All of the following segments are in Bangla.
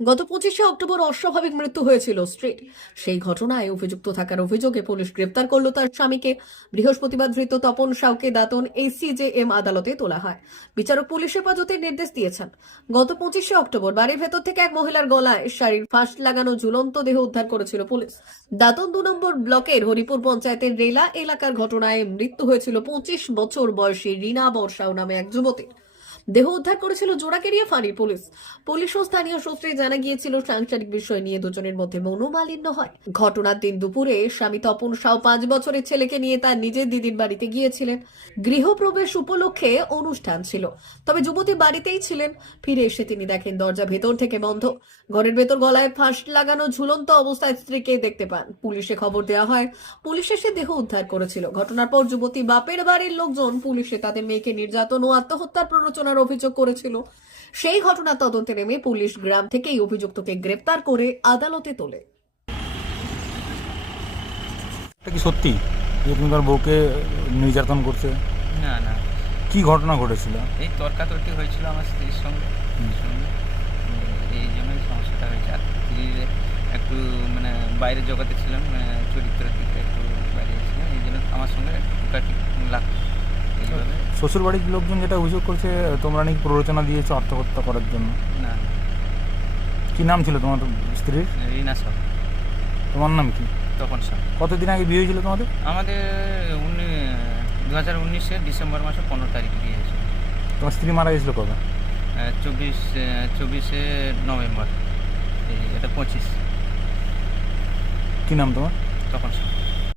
গত পঁচিশে অক্টোবর অস্বাভাবিক মৃত্যু হয়েছিল স্ত্রীর সেই ঘটনায় অভিযুক্ত থাকার অভিযোগে পুলিশ গ্রেপ্তার করল তার স্বামীকে। বৃহস্পতিবার ধৃত তপন সাউকে দাতন এসিজেএম আদালতে তোলা হয়। বিচারক পুলিশ হেফাজতের নির্দেশ দিয়েছেন। গত পঁচিশে অক্টোবর বাড়ির ভেতর থেকে এক মহিলার গলায় শাড়ির ফাঁস লাগানো ঝুলন্ত দেহ উদ্ধার করেছিল পুলিশ। দাতন দু নম্বর ব্লকের হরিপুর পঞ্চায়েতের রেলা এলাকার ঘটনায় মৃত্যু হয়েছিল পঁচিশ বছর বয়সী রীনা বর্ষাও নামে এক যুবতীর। দেহ উদ্ধার করেছিল জোড়াকেরিয়া ফাঁড়ির পুলিশ। পুলিশ ও স্থানীয় সূত্রে জানা গিয়েছিল, সাংসারিক বিষয় নিয়ে দুজনের মধ্যে মনোমালিন্য হয়। ঘটনার দিন দুপুরে স্বামী তপন সাও পাঁচ বছরের ছেলেকে নিয়ে তার নিজের দিদির বাড়িতে গিয়েছিলেন। গৃহপ্রবেশ উপলক্ষে অনুষ্ঠান ছিল। তবে যুবতী বাড়িতেই ছিলেন। ফিরে এসে তিনি দেখেন দরজা ভেতর থেকে বন্ধ। ঘরের ভেতর গলায় ফাঁস লাগানো ঝুলন্ত অবস্থায় স্ত্রীকে দেখতে পান। পুলিশে খবর দেওয়া হয়, পুলিশ এসে দেহ উদ্ধার করেছিল। ঘটনার পর যুবতী বাপের বাড়ির লোকজন পুলিশে তাদের মেয়েকে নির্যাতন ও আত্মহত্যার প্ররোচনার অভিযোগ করেছিল। সেই ঘটনা তদন্তে নেমে পুলিশ গ্রাম থেকেই অভিযুক্তকে গ্রেপ্তার করে আদালতে তোলে। এটা কি সত্যি যে তুমি তার বউকে নির্যাতন করছে? না না। কি ঘটনা ঘটেছিল? এই তর্কাতর্কি হয়েছিল আমার স্ত্রীর সঙ্গে। সঙ্গে। এই জন্যই সমস্যাটা হয়েছে। আর স্ত্রীর একটু মানে বাইরের জগতে ছিলাম মানে চরিত্রের দিকে একটু বাইরে ছিলাম। এই জন্য আমার সঙ্গে একটু লাগতো এইভাবে শ্বশুর বাড়ির লোকজন যেটা অভিযোগ করছে তোমরা নাকি প্ররোচনা দিয়েছ আত্মহত্যা করার জন্য? না। কি নাম ছিল তোমার স্ত্রীর? রিনা সব তোমার নাম কি? তখন সব কতদিন আগে বিয়ে হয়েছিল তোমাদের? আমাদের উনি দু হাজার উনিশের ডিসেম্বর মাসে পনেরো তারিখ বিয়ে হয়েছে। তোমার স্ত্রী মারা গেছিল কবে? চব্বিশ চব্বিশে নভেম্বর। এটা পঁচিশ। কি নাম তোমার? তখন সব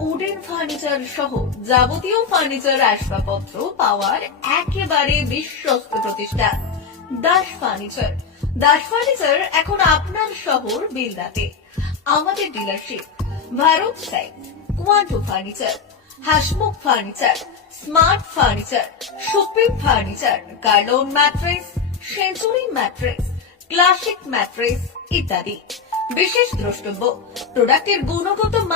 wooden furniture সহ যাবতীয় ফার্নিচার আসবাবপত্র পাওয়ার একেবারে বিশ্বস্ত প্রতিষ্ঠান। দাস ফার্নিচার। দাস ফার্নিচার এখন আপনার শহর বিলদাতে। আমাদের dealership Bharat side Quanto furniture, Hasmukh furniture, smart furniture, supreme furniture, Kurlon mattress, century mattress, classic mattress ইত্যাদি। বিশেষ দ্রষ্টব্য, প্রোডাক্টের গুণগত মান